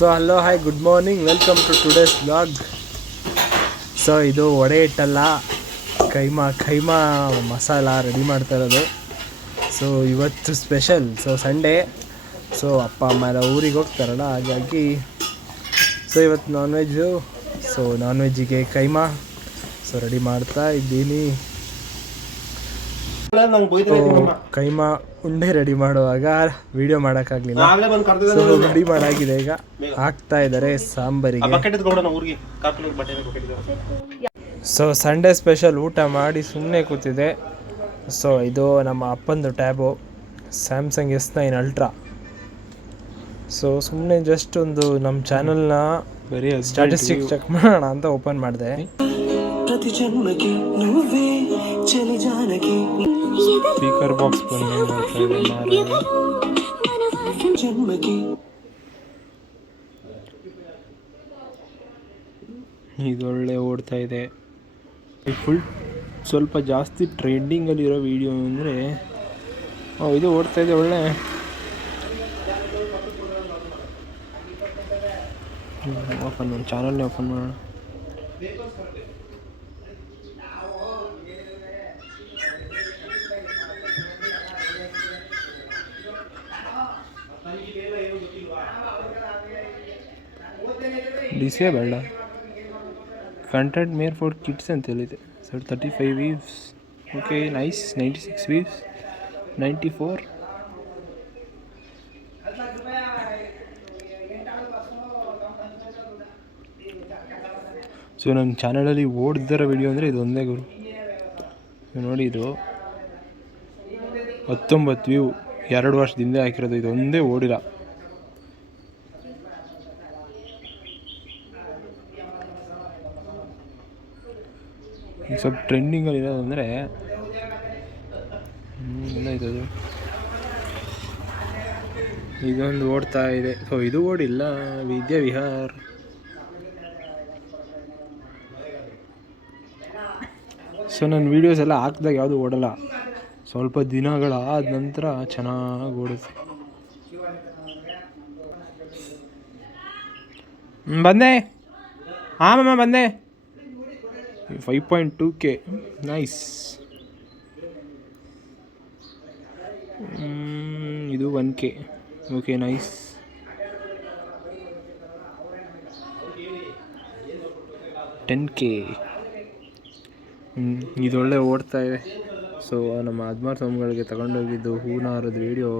So hello hi good morning welcome to today's blog so ಇದು ವಡೆ ಹಿಟ್ಟಲ್ಲ. Keema keema masala ready ಮಾಡ್ತಾ ಇರೋದು. ಸೊ ಇವತ್ತು ಸ್ಪೆಷಲ್ ಸೊ ಸಂಡೇ ಸೊ ಅಪ್ಪ, ಅಮ್ಮ ಎಲ್ಲ ಊರಿಗೆ ಹೋಗ್ತಾರಲ್ಲ, ಹಾಗಾಗಿ. ಸೊ ಇವತ್ತು ನಾನ್ ವೆಜ್ಜು ಸೊ ನಾನ್ ವೆಜ್ಜಿಗೆ ಕೈಮಾ. ಸೊ ರೆಡಿ ಮಾಡ್ತಾ ಇದ್ದೀನಿ. ಕೈಮಾ ಉಂಡೆ ರೆಡಿ ಮಾಡುವಾಗ ವಿಡಿಯೋ ಮಾಡಕ್ ಸೊ ರೆಡಿ ಮಾಡಾಗಿದೆ ಈಗ. ಹಾಕ್ತಾ ಇದ್ದಾರೆ ಸಾಂಬಾರಿಗೆ. ಸೊ ಸಂಡೇ ಸ್ಪೆಷಲ್ ಊಟ ಮಾಡಿ ಸುಮ್ಮನೆ ಕೂತಿದೆ ಸೊ ಇದು ನಮ್ಮ ಅಪ್ಪಂದು tab Samsung S nine ultra so ಸುಮ್ಮನೆ ಜಸ್ಟ್ ಒಂದು ನಮ್ಮ ಚಾನಲ್ನ ಸ್ಟ್ಯಾಟಿಸ್ಟಿಕ್ ಚೆಕ್ ಮಾಡೋಣ ಅಂತ ಓಪನ್ ಮಾಡಿದೆ. ಪ್ರತಿ ಜನ್ಮಕ್ಕೆ ಚಲಿ ಜಾನಕಿ. ಸ್ಪೀಕರ್ ಬಾಕ್ಸ್ ಬಂದು ಮಾಡ್ತಾ ಇದೊಳ್ಳೆ ಓಡ್ತಾ ಇದೆ. ಫುಲ್ ಸ್ವಲ್ಪ ಜಾಸ್ತಿ ಟ್ರೆಂಡಿಂಗಲ್ಲಿರೋ ವಿಡಿಯೋ ಅಂದರೆ ಇದು ಓಡ್ತಾ ಇದೆ ಒಳ್ಳೆ. ಓಪನ್ ಚಾನಲ್ನೇ ಓಪನ್ ಮಾಡೋಣ. ಡಿಸೇ ಬೇಡ. ಕಂಟೆಂಟ್ ಮೇರ್ ಫಾರ್ ಕಿಡ್ಸ್ ಅಂತ ಹೇಳಿದೆ. Sir thirty five views okay nice ninety six views ninety four so ನಮ್ಮ ಚಾನಲಲ್ಲಿ ಓಡ್ದಿರೋ ವಿಡಿಯೋ ಅಂದರೆ ಇದೊಂದೇ ಗುರು. ನೋಡಿ ಇದು. ಹತ್ತೊಂಬತ್ತು ವ್ಯೂ ಎರಡು ವರ್ಷದಿಂದ ಹಾಕಿರೋದು. ಇದೊಂದೇ ಓಡಿಲ್ಲ. ಸ್ವಲ್ಪ ಟ್ರೆಂಡಿಂಗಲ್ಲಿ ಇರೋದಂದರೆ ಏನಾಯ್ತದು ಇದೊಂದು ಓಡ್ತಾ ಇದೆ. ಸೊ ಇದು ಓಡಿಲ್ಲ. ವಿದ್ಯಾ ವಿಹಾರ್. ಸೊ ನನ್ನ ವೀಡಿಯೋಸ್ ಎಲ್ಲ ಹಾಕಿದಾಗ ಯಾವುದು ಓಡಲ್ಲ. ಸ್ವಲ್ಪ ದಿನಗಳಾದ ನಂತರ ಚೆನ್ನಾಗಿ ಓಡುತ್ತೆ. ಬಂದೆ. ಹಾಂ ಮಮ್ಮ ಬಂದೆ. Five point two K nice ಇದು one K okay nice ten K ಇದೊಳ್ಳೆ ಓಡ್ತಾ ಇದೆ. ಸೊ ನಮ್ಮ ಹದಿಮಾರು ಸ್ವಾಮಿಗಳಿಗೆ ತಗೊಂಡೋಗಿದ್ದು ಹೂನ ಹಾರೋದು ವೀಡಿಯೋ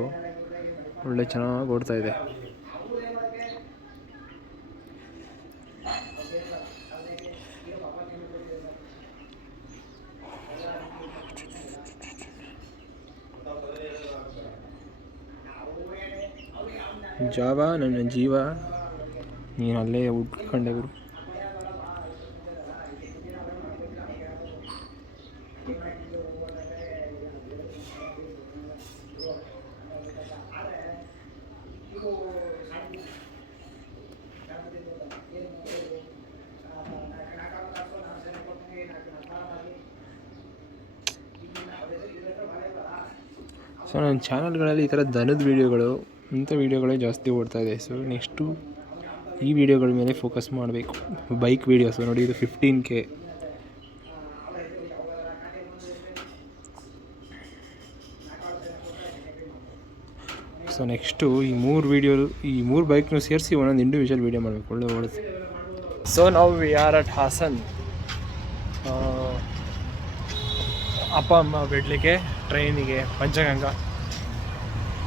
ಒಳ್ಳೆ ಚೆನ್ನಾಗಿ ಓಡ್ತಾ ಇದೆ. ಜಾವ ನನ್ನ ಜೀವ ನೀನು ಅಲ್ಲೇ ಉಟ್ಕೊಂಡೆ ಗುರು. ಸೊ ನನ್ನ ಚಾನಲ್ಗಳಲ್ಲಿ ಈ ಥರ ದನದ ವೀಡಿಯೋಗಳು ಇಂಥ ವೀಡಿಯೋಗಳೇ ಜಾಸ್ತಿ ಓಡ್ತಾ ಇದೆ. ಸೊ ನೆಕ್ಸ್ಟು ಈ ವಿಡಿಯೋಗಳ ಮೇಲೆ ಫೋಕಸ್ ಮಾಡಬೇಕು. ಬೈಕ್ ವೀಡಿಯೋಸು ನೋಡಿ ಇದು ಫಿಫ್ಟೀನ್ ಕೆ ಸೊ ನೆಕ್ಸ್ಟು ಈ ಮೂರು ವೀಡಿಯೋ ಈ ಮೂರು ಬೈಕ್ನು ಸೇರಿಸಿ ಒಂದೊಂದು ಇಂಡಿವಿಜುವಲ್ ವೀಡಿಯೋ ಮಾಡಬೇಕು. ಒಳ್ಳೆ ಒಳ್ಳೆ ಸೊ ನಾವು ವಿ ಆರ್ ಅಟ್ ಹಾಸನ್ ಅಪ್ಪ, ಅಮ್ಮ ಬಿಡಲಿಕ್ಕೆ ಟ್ರೈನಿಗೆ ಪಂಚಗಂಗಾ,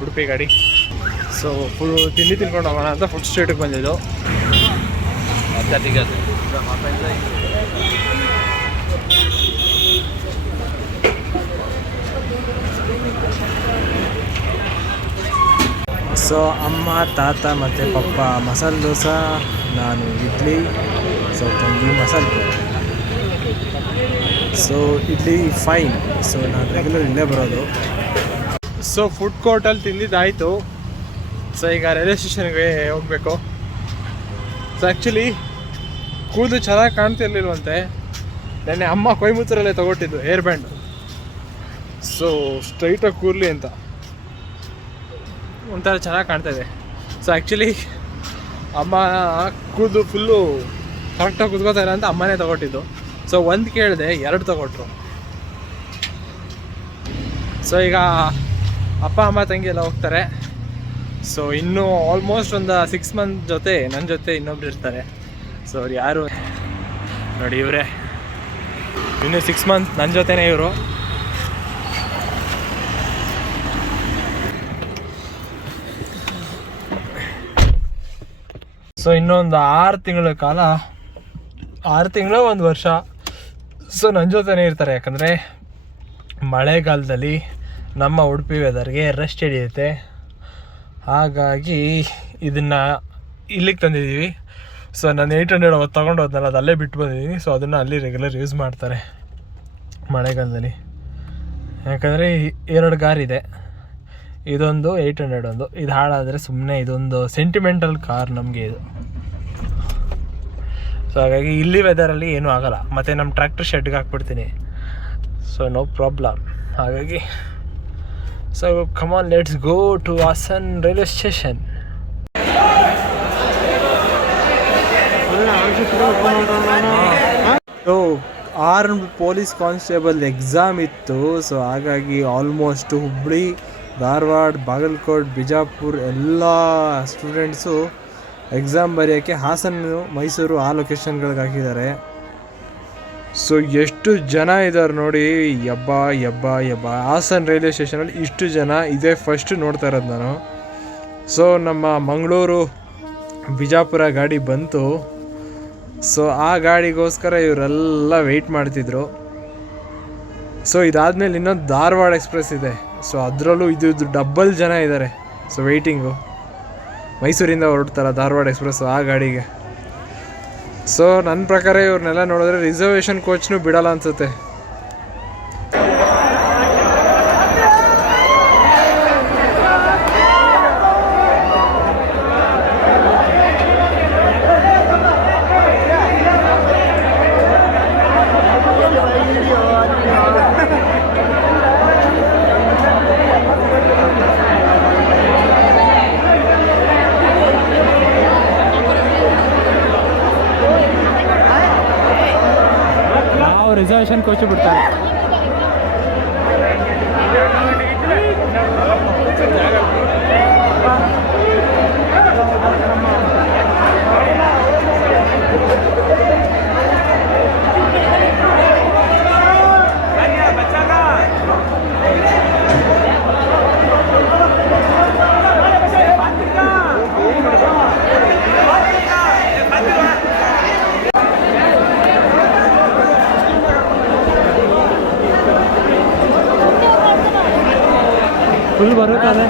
ಉಡುಪಿ ಗಾಡಿ. ಸೊ ಫುಲ್ ತಿಂಡಿ ತಿನ್ಕೊಂಡು ಹೋಗೋಣ ಅಂತ ಫುಡ್ ಸ್ಟ್ರೀಟಿಗೆ ಬಂದಿದ್ದು. ಸೊ ಅಮ್ಮ ತಾತ ಮತ್ತು ಪಪ್ಪ ಮಸಾಲೆ ದೋಸೆ ನಾನು ಇಡ್ಲಿ ಸೊ ತಂಗಿ masala dosa so idli fine so ನಾನು ರೆಗ್ಯುಲರ್ ಇಲ್ಲೇ ಬರೋದು. ಸೊ ಫುಡ್ ಕೋರ್ಟಲ್ಲಿ ತಿಂದಿದ್ದಾಯಿತು. ಸೊ ಈಗ ರೈಲ್ವೆ ಸ್ಟೇಷನ್ಗೆ ಹೋಗಬೇಕು. ಸೊ ಆ್ಯಕ್ಚುಲಿ ಕೂದಲು ಚೆನ್ನಾಗಿ ಕಾಣ್ತಿರ್ಲಿಲ್ವಂತೆ. ನೆನ್ನೆ ಅಮ್ಮ ಕೊಯಮತ್ತೂರಲ್ಲೇ ತಗೊಟ್ಟಿದ್ದು ಏರ್ ಬ್ಯಾಂಡ್ ಸೊ ಸ್ಟ್ರೈಟಾಗಿ ಕೂರ್ಲಿ ಅಂತ. ಒಂಥರ ಚೆನ್ನಾಗಿ ಕಾಣ್ತಾ ಇದೆ. ಸೊ ಆ್ಯಕ್ಚುಲಿ ಅಮ್ಮ ಕೂದಲು ಫುಲ್ಲು ಕರೆಕ್ಟಾಗಿ ಕುತ್ಕೋತಾರೆ ಅಂತ ಅಮ್ಮನೇ ತಗೊಟ್ಟಿದ್ದು. ಸೊ ಒಂದು ಕೇಳಿದೆ, ಎರಡು ತೊಗೊಟ್ರು. ಸೊ ಈಗ ಅಪ್ಪ, ಅಮ್ಮ, ತಂಗಿ ಎಲ್ಲ ಹೋಗ್ತಾರೆ. ಸೊ ಇನ್ನೂ ಆಲ್ಮೋಸ್ಟ್ ಒಂದು ಸಿಕ್ಸ್ ಮಂತ್ ಜೊತೆ ನನ್ನ ಜೊತೆ ಇನ್ನೊಬ್ರು ಇರ್ತಾರೆ. ಸೊ ಅವ್ರು ಯಾರು? ನೋಡಿ ಇವರೇ. ಇನ್ನು ಸಿಕ್ಸ್ ಮಂತ್ ನನ್ನ ಜೊತೆನೇ ಇವರು. ಸೊ ಇನ್ನೊಂದು ಆರು ತಿಂಗಳ ಕಾಲ, ಆರು ತಿಂಗಳು ಒಂದು ವರ್ಷ. ಸೊ ನನ್ನ ಜೊತೆನೇ ಇರ್ತಾರೆ. ಯಾಕಂದರೆ ಮಳೆಗಾಲದಲ್ಲಿ ನಮ್ಮ ಉಡುಪಿ ವೆದರ್ಗೆ ರೆಸ್ಟ್ ಹಿಡಿಯುತ್ತೆ. ಹಾಗಾಗಿ ಇದನ್ನು ಇಲ್ಲಿಗೆ ತಂದಿದ್ದೀವಿ ಸೊ ನಾನು ಏಟ್ ಹಂಡ್ರೆಡ್ ಅವತ್ತು ತೊಗೊಂಡು ಹೋದ್ನಲ್ಲ, ಅದು ಅಲ್ಲೇ ಬಿಟ್ಟು ಬಂದಿದ್ದೀನಿ ಸೊ ಅದನ್ನು ಅಲ್ಲಿ ರೆಗ್ಯುಲರ್ ಯೂಸ್ ಮಾಡ್ತಾರೆ ಮಳೆಗಾಲದಲ್ಲಿ. ಯಾಕಂದರೆ ಎರಡು ಕಾರ್ ಇದೆ ಇದೊಂದು ಏಯ್ಟ್ ಹಂಡ್ರೆಡ್ ಒಂದು. ಇದು ಹಾಳಾದರೆ ಸುಮ್ಮನೆ ಇದೊಂದು ಸೆಂಟಿಮೆಂಟಲ್ ಕಾರ್ ನಮಗೆ ಇದು. ಸೊ ಹಾಗಾಗಿ ಇಲ್ಲಿ ವೆದರಲ್ಲಿ ಏನೂ ಆಗೋಲ್ಲ. ಮತ್ತು ನಮ್ಮ ಟ್ರ್ಯಾಕ್ಟರ್ ಶೆಡ್ಗೆ ಹಾಕ್ಬಿಡ್ತೀನಿ. ಸೊ ನೋ ಪ್ರಾಬ್ಲಮ್ ಹಾಗಾಗಿ so on, let's go to Hassan railway station so arm police constable exam ಇತ್ತು. ಸೊ ಹಾಗಾಗಿ ಆಲ್ಮೋಸ್ಟ್ ಹುಬ್ಬಳ್ಳಿ ಧಾರವಾಡ ಬಾಗಲಕೋಟ್ ಬಿಜಾಪುರ್ ಎಲ್ಲ ಸ್ಟೂಡೆಂಟ್ಸು ಎಕ್ಸಾಮ್ ಬರೆಯೋಕ್ಕೆ ಹಾಸನ ಮೈಸೂರು ಆ ಲೊಕೇಶನ್ಗಳಿಗೆ ಹಾಕಿದ್ದಾರೆ ಸೊ ಎಷ್ಟು ಜನ ಇದ್ದಾರೆ ನೋಡಿ, ಯಬ್ಬ ಯಬ್ಬ ಯಬ್ಬ. ಹಾಸನ್ ರೈಲ್ವೆ ಸ್ಟೇಷನಲ್ಲಿ ಇಷ್ಟು ಜನ ಇದೇ ಫಸ್ಟ್ ನೋಡ್ತಾ ಇರೋದು ನಾನು. ಸೊ ನಮ್ಮ ಮಂಗಳೂರು, ಬಿಜಾಪುರ ಗಾಡಿ ಬಂತು. ಸೊ ಆ ಗಾಡಿಗೋಸ್ಕರ ಇವರೆಲ್ಲ ವೆಯ್ಟ್ ಮಾಡ್ತಿದ್ರು. ಸೊ ಇದಾದಮೇಲೆ ಇನ್ನೊಂದು ಧಾರವಾಡ ಎಕ್ಸ್ಪ್ರೆಸ್ ಇದೆ. ಸೊ ಅದರಲ್ಲೂ ಇದು ಇದು ಡಬ್ಬಲ್ ಜನ ಇದ್ದಾರೆ ಸೊ ವೆಯ್ಟಿಂಗು ಮೈಸೂರಿಂದ ಹೊರಡ್ತಾರ ಧಾರವಾಡ ಎಕ್ಸ್ಪ್ರೆಸ್ ಆ ಗಾಡಿಗೆ. ಸೊ ನನ್ನ ಪ್ರಕಾರ ಇವ್ರನ್ನೆಲ್ಲ ನೋಡಿದ್ರೆ ರಿಸರ್ವೇಷನ್ ಕೋಚ್ನು ಬಿಡಲ್ಲ ಅನ್ಸುತ್ತೆ. ರಿಸರ್ವೇಷನ್ ಕೋಚು ഫുൾ വർക്ക് അതെ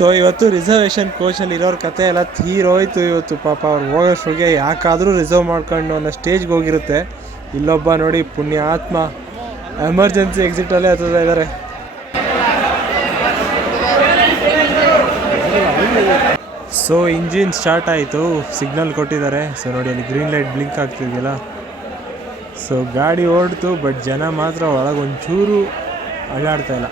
ಸೊ ಇವತ್ತು ರಿಸರ್ವೇಷನ್ ಕೋಚಲ್ಲಿ ಇರೋರ ಕತೆ ಎಲ್ಲ ತೀರೋಯ್ತು ಇವತ್ತು. ಪಾಪ ಅವ್ರು ಹೋಗಿ, ಯಾಕಾದರೂ ರಿಸರ್ವ್ ಮಾಡ್ಕೊಂಡು ಅನ್ನೋ ಸ್ಟೇಜ್ಗೆ ಹೋಗಿರುತ್ತೆ. ಇಲ್ಲೊಬ್ಬ ನೋಡಿ ಪುಣ್ಯ ಆತ್ಮ ಎಮರ್ಜೆನ್ಸಿ ಎಕ್ಸಿಟಲ್ಲೇ ಹತ್ತದ ಇದ್ದಾರೆ ಸೊ ಇಂಜಿನ್ ಸ್ಟಾರ್ಟ್ ಆಯಿತು ಸಿಗ್ನಲ್ ಕೊಟ್ಟಿದ್ದಾರೆ. ಸೊ ನೋಡಿ ಅಲ್ಲಿ ಗ್ರೀನ್ ಲೈಟ್ ಬ್ಲಿಂಕ್ ಆಗ್ತಿದೆಯಲ್ಲ. ಸೊ ಗಾಡಿ ಓಡ್ತು ಬಟ್ ಜನ ಮಾತ್ರ ಒಳಗೊಂಚೂರು ಅಳ್ಳಾಡ್ತಾಯಿಲ್ಲ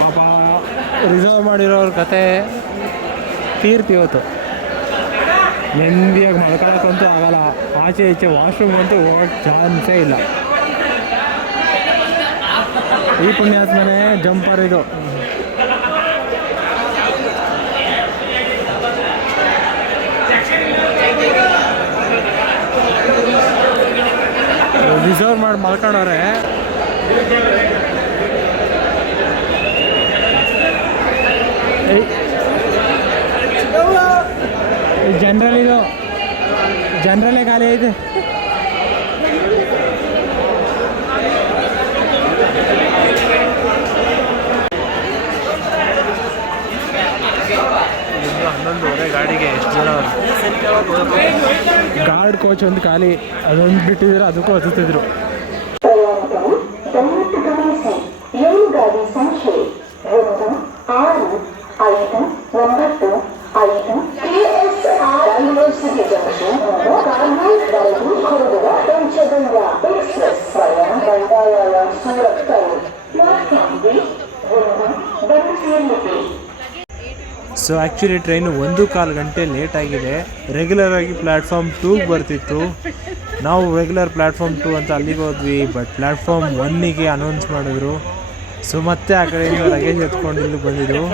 ಪಾಪ ರಿಸರ್ವ್ ಮಾಡಿರೋರ ಕತೆ ತೀರ್ತಿ ಇವತ್ತು. ನೆಮ್ಮದಿಯಾಗಿ ಮಲ್ಕೊಳಕ್ಕಂತೂ ಆಗಲ್ಲ. ಆಚೆ ಈಚೆ ವಾಶ್ರೂಮ್ ಅಂತೂ ಹೋಗೋಕ್ಕೆ ಚಾನ್ಸೇ ಇಲ್ಲ. ಈ ಪುಣ್ಯಾತ್ಮನೇ ಜಂಪರ್ ಇದು. ರಿಸರ್ವ್ ಮಾಡಿ ಮಲ್ಕೊಂಡವ್ರೆ ಜನರಲ್ ಇದು. ಜನರಲ್ಲೇ ಖಾಲಿ ಐತೆ. ಹನ್ನೊಂದುವರೆ ಗಾಡಿಗೆ ಎಷ್ಟು ಜನ ಗಾರ್ಡ್ ಕೋಚ್ ಒಂದು ಖಾಲಿ. ಅದೊಂದು ಬಿಟ್ಟಿದ್ರು ಅದಕ್ಕೂ ಹತ್ತಿದ್ರು ಸಂಖ್ಯೆ ಐದು ಒಂಬತ್ತು ಐದು ಸೊ ಆ್ಯಕ್ಚುಲಿ ಟ್ರೈನು ಒಂದು ಕಾಲು ಗಂಟೆ ಲೇಟ್ ಆಗಿದೆ. ರೆಗ್ಯುಲರ್ ಆಗಿ ಪ್ಲ್ಯಾಟ್ಫಾರ್ಮ್ ಟೂಗೆ ಬರ್ತಿತ್ತು. ನಾವು ರೆಗ್ಯುಲರ್ ಪ್ಲ್ಯಾಟ್ಫಾರ್ಮ್ ಟೂ ಅಂತ ಅಲ್ಲಿಗೆ ಹೋದ್ವಿ ಬಟ್ ಪ್ಲ್ಯಾಟ್ಫಾರ್ಮ್ ಒನ್ನಿಗೆ ಅನೌನ್ಸ್ ಮಾಡಿದ್ರು. ಸೊ ಮತ್ತೆ ಆ ಕಡೆಯಿಂದ ಲಗೇಜ್ ಎತ್ಕೊಂಡು ಇಲ್ಲಿ ಬಂದಿದ್ರು.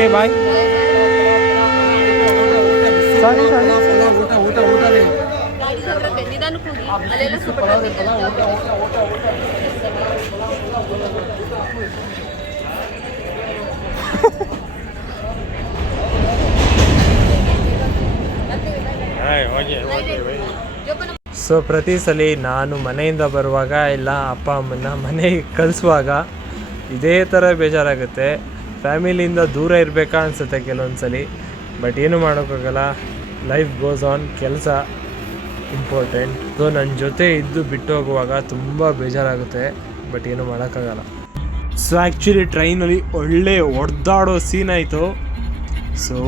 ಓಕೆ ಬಾಯ್ ಸಾರಿ ಸಾರಿ ಹೋಗಿ ಅಲ್ಲೆಲ್ಲ ಸ್ವಲ್ಪ ಸೊ ಪ್ರತಿ ಸಲ ನಾನು ಮನೆಯಿಂದ ಬರುವಾಗ ಇಲ್ಲ ಅಪ್ಪ ಅಮ್ಮನ ಮನೆಗೆ ಕಳಿಸುವಾಗ ಇದೇ ಥರ ಬೇಜಾರಾಗುತ್ತೆ. ಫ್ಯಾಮಿಲಿಯಿಂದ ದೂರ ಇರಬೇಕಾ ಅನಿಸುತ್ತೆ ಕೆಲವೊಂದು ಸಲ ಬಟ್ ಏನು ಮಾಡೋಕ್ಕಾಗಲ್ಲ. ಲೈಫ್ ಗೋಸ್ ಆನ್ ಕೆಲಸ ಇಂಪಾರ್ಟೆಂಟ್ ಸೊ ನನ್ನ ಜೊತೆ ಇದ್ದು ಬಿಟ್ಟು ಹೋಗುವಾಗ ತುಂಬ ಬೇಜಾರಾಗುತ್ತೆ. ಬಟ್ ಏನು ಮಾಡೋಕ್ಕಾಗಲ್ಲ. ಸೊ ಆ್ಯಕ್ಚುಲಿ ಟ್ರೈನಲ್ಲಿ ಒಳ್ಳೆ ಒಡ್ದಾಡೋ ಸೀನ್ ಆಯಿತು. ಸೊ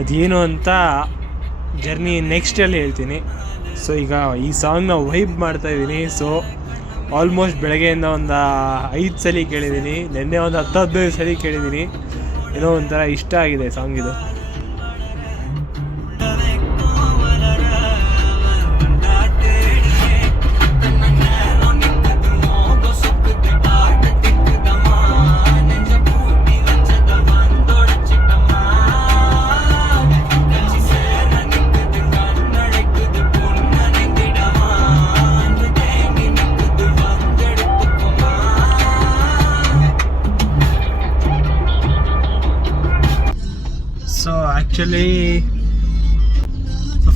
ಅದೇನು ಅಂತ ಜರ್ನಿ ನೆಕ್ಸ್ಟಲ್ಲಿ ಹೇಳ್ತೀನಿ. ಸೊ ಈಗ ಈ ಸಾಂಗ್ನ ವೈಬ್ ಮಾಡ್ತಾ ಇದ್ದೀನಿ ಸೊ ಆಲ್ಮೋಸ್ಟ್ ಬೆಳಗ್ಗೆಯಿಂದ ಒಂದು ಐದು ಸಲ ಕೇಳಿದ್ದೀನಿ, ನಿನ್ನೆ ಒಂದು ಹತ್ತು ಹದಿನೈದು ಸಲ ಕೇಳಿದ್ದೀನಿ. ಏನೋ ಒಂಥರ ಇಷ್ಟ ಆಗಿದೆ ಸಾಂಗ್ ಇದು ಆ್ಯಕ್ಚುಲಿ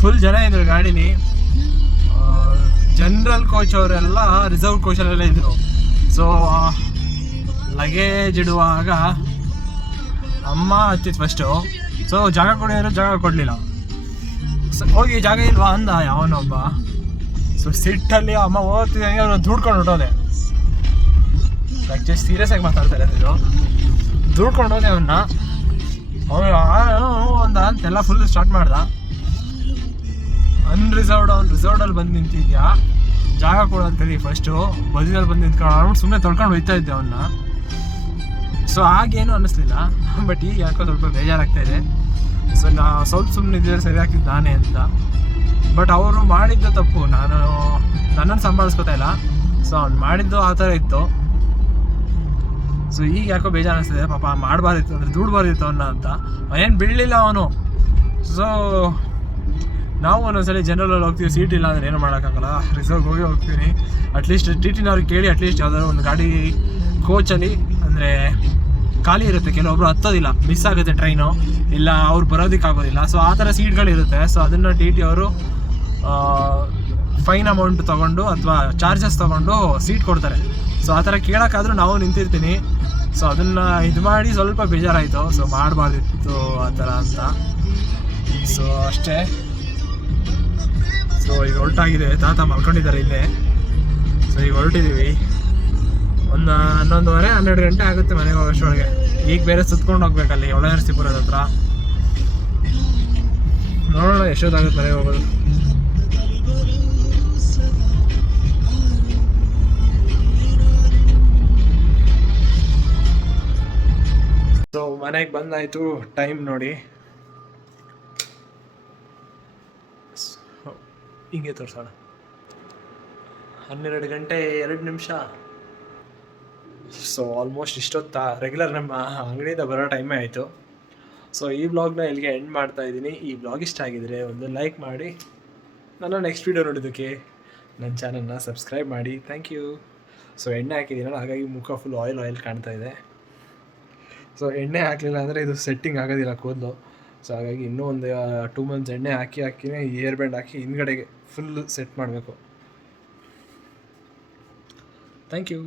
ಫುಲ್ ಜನ ಇದ್ರು ಗಾಡಿಲಿ. ಜನರಲ್ ಕೋಚ್ ಅವರೆಲ್ಲ ರಿಸರ್ವ್ ಕೋಚಲ್ಲೆಲ್ಲ ಇದ್ರು. ಸೊ ಲಗೇಜ್ ಇಡುವಾಗ ಅಮ್ಮ ಹತ್ತಿತ್ತು ಫಸ್ಟು ಸೊ ಜಾಗ ಕೊಡೋರು ಜಾಗ ಕೊಡಲಿಲ್ಲ. ಹೋಗಿ ಜಾಗ ಇಲ್ವಾ ಅಂದ, ಯಾವನೊಬ್ಬ. ಸೊ ಸಿಟ್ಟಲ್ಲಿ ಅಮ್ಮ ಓದ್ತಿದ್ದಂಗೆ ಅವ್ರು ದುಡ್ಕೊಂಡು ಹೊಟ್ಟೋದೆ ಆ್ಯಕ್ಚುಲಿ ಸೀರಿಯಸ್ ಆಗಿ ಮಾತಾಡ್ತಾರೆ ದುಡ್ಕೊಂಡು ಹೋದೆ ಅವನ್ನ ಅವನು ಒಂದು ಅಂತೆಲ್ಲ ಫುಲ್ ಸ್ಟಾರ್ಟ್ ಮಾಡ್ದ. ಅನ್ರಿಸರ್ವ್ಡ್ ಅವ್ನು ರಿಸರ್ವ್ಡಲ್ಲಿ ಬಂದು ನಿಂತಿದ್ಯಾ? ಜಾಗ ಕೊಡೋದು ಕಲಿ ಫಸ್ಟು ಬದಿನಲ್ಲಿ ಬಂದು ನಿಂತ್ಕೊಂಡು ಅವ್ನು ಸುಮ್ಮನೆ ತೊಳ್ಕೊಂಡು ಹೋಯ್ತಾ ಇದ್ದೆ ಅವನ್ನ ಸೊ ಆಗೇನು ಅನ್ನಿಸ್ಲಿಲ್ಲ. ಬಟ್ ಈಗ ಯಾಕೋ ಸ್ವಲ್ಪ ಬೇಜಾರಾಗ್ತಾ ಇದೆ. ಸೊ ನಾ ಸ್ವಲ್ಪ ಸುಮ್ಮನೆ ಇದ್ದರೆ ಸರಿ ನಾನೇ ಅಂತ. ಬಟ್ ಅವರು ಮಾಡಿದ್ದು ತಪ್ಪು. ನಾನು ನನ್ನನ್ನು ಸಂಭಾಳಿಸ್ಕೊತಾ ಇಲ್ಲ. ಸೊ ಅವ್ನು ಮಾಡಿದ್ದು ಆ ಥರ ಇತ್ತು. ಸೊ ಈಗ ಯಾಕೋ ಬೇಜಾರು ಅನಿಸ್ತಿದೆ ಪಾಪ ಮಾಡಬಾರ್ದಿತ್ತು ಅಂದರೆ ದುಡ್ಬಾರ್ದಿತ್ತು ಅವನ್ನ ಅಂತ. ಏನು ಬಿಡಲಿಲ್ಲ ಅವನು. ಸೊ ನಾವು ಒಂದೊಂದ್ಸಲಿ ಜನರಲ್ ಹೋಗ್ತೀವಿ. ಸೀಟ್ ಇಲ್ಲ ಅಂದರೆ ಏನು ಮಾಡೋಕ್ಕಾಗಲ್ಲ. ರಿಸರ್ವ್ ಹೋಗಿ ಹೋಗ್ತೀನಿ. ಅಟ್ಲೀಸ್ಟ್ ಟಿ ಟಿನವ್ರಿಗೆ ಕೇಳಿ ಅಟ್ಲೀಸ್ಟ್ ಯಾವುದಾದ್ರು ಒಂದು ಗಾಡಿ ಕೋಚಲ್ಲಿ ಅಂದರೆ ಖಾಲಿ ಇರುತ್ತೆ. ಕೆಲವೊಬ್ರು ಹತ್ತೋದಿಲ್ಲ. ಮಿಸ್ ಆಗುತ್ತೆ ಟ್ರೈನು ಇಲ್ಲ, ಅವ್ರು ಬರೋದಕ್ಕಾಗೋದಿಲ್ಲ. ಸೊ ಆ ಥರ ಸೀಟ್ಗಳಿರುತ್ತೆ ಸೊ ಅದನ್ನು ಟಿ ಟಿ ಅವರು ಫೈನ್ ಅಮೌಂಟ್ ತೊಗೊಂಡು ಅಥವಾ ಚಾರ್ಜಸ್ ತೊಗೊಂಡು ಸೀಟ್ ಕೊಡ್ತಾರೆ. ಸೊ ಆ ಥರ ಕೇಳೋಕ್ಕಾದ್ರೂ ನಾವು ನಿಂತಿರ್ತೀನಿ. ಸೊ ಅದನ್ನು ಇದು ಮಾಡಿ ಸ್ವಲ್ಪ ಬೇಜಾರಾಯಿತು. ಸೊ ಮಾಡಬಾರ್ದಿತ್ತು ಆ ಥರ ಅಂತ. ಸೊ ಅಷ್ಟೇ. ಸೊ ಈಗ ಹೊರಟಾಗಿದೆ. ತಾತ ಮಲ್ಕೊಂಡಿದ್ದಾರೆ ಇಲ್ಲೇ. ಸೊ ಈಗ ಹೊರಟಿದ್ದೀವಿ ಒಂದು ಹನ್ನೊಂದುವರೆ, ಹನ್ನೆರಡು ಗಂಟೆ ಆಗುತ್ತೆ ಮನೆಗೆ ಹೋಗೋಷ್ಟೊಳಗೆ ಈಗ ಬೇರೆ ಸುತ್ಕೊಂಡು ಹೋಗ್ಬೇಕಲ್ಲಿ ಒಳ್ಳೆ ಸಿಪುರದ ಹತ್ರ. ನೋಡೋಣ ಎಷ್ಟೊತ್ತಾಗುತ್ತೆ ಮನೆಗೆ ಹೋಗೋದು. ಸೊ ಮನೆಗೆ ಬಂದಾಯಿತು ಟೈಮ್ ನೋಡಿ. ಹಿಂಗೆ ತೋರಿಸೋಣ. ಹನ್ನೆರಡು ಗಂಟೆ ಎರಡು ನಿಮಿಷ. ಸೊ ಆಲ್ಮೋಸ್ಟ್ ಇಷ್ಟೊತ್ತಾ ರೆಗ್ಯುಲರ್ ನಮ್ಮ ಅಂಗಡಿಯಿಂದ ಬರೋ ಟೈಮೇ ಆಯಿತು. ಸೊ ಈ ಬ್ಲಾಗ್ನ ಇಲ್ಲಿಗೆ ಎಂಡ್ ಮಾಡ್ತಾ ಇದ್ದೀನಿ. ಈ ಬ್ಲಾಗ್ ಇಷ್ಟ ಆಗಿದ್ರೆ ಒಂದು ಲೈಕ್ ಮಾಡಿ. ನನ್ನ ನೆಕ್ಸ್ಟ್ ವೀಡಿಯೋ ನೋಡೋದಕ್ಕೆ ನನ್ನ ಚಾನಲ್ನ ಸಬ್ಸ್ಕ್ರೈಬ್ ಮಾಡಿ. ಥ್ಯಾಂಕ್ ಯು ಸೊ ಎಣ್ಣೆ ಹಾಕಿದ್ದೀನಲ್ಲ, ಹಾಗಾಗಿ ಮುಖ ಫುಲ್ ಆಯಿಲ್ ಆಯಿಲ್ ಕಾಣ್ತಾ ಇದೆ. ಸೊ ಎಣ್ಣೆ ಹಾಕಲಿಲ್ಲ ಅಂದರೆ ಇದು ಸೆಟ್ಟಿಂಗ್ ಆಗೋದಿಲ್ಲ ಕೂದಲು. ಸೊ ಹಾಗಾಗಿ ಇನ್ನೂ ಒಂದು ಟೂ ಮಂತ್ಸ್ ಎಣ್ಣೆ ಹಾಕಿ, ಹಾಕಿನೇ ಇಯರ್ ಬ್ಯಾಂಡ್ ಹಾಕಿ ಹಿಂದ್ಗಡೆಗೆ ಫುಲ್ ಸೆಟ್ ಮಾಡಬೇಕು. Thank you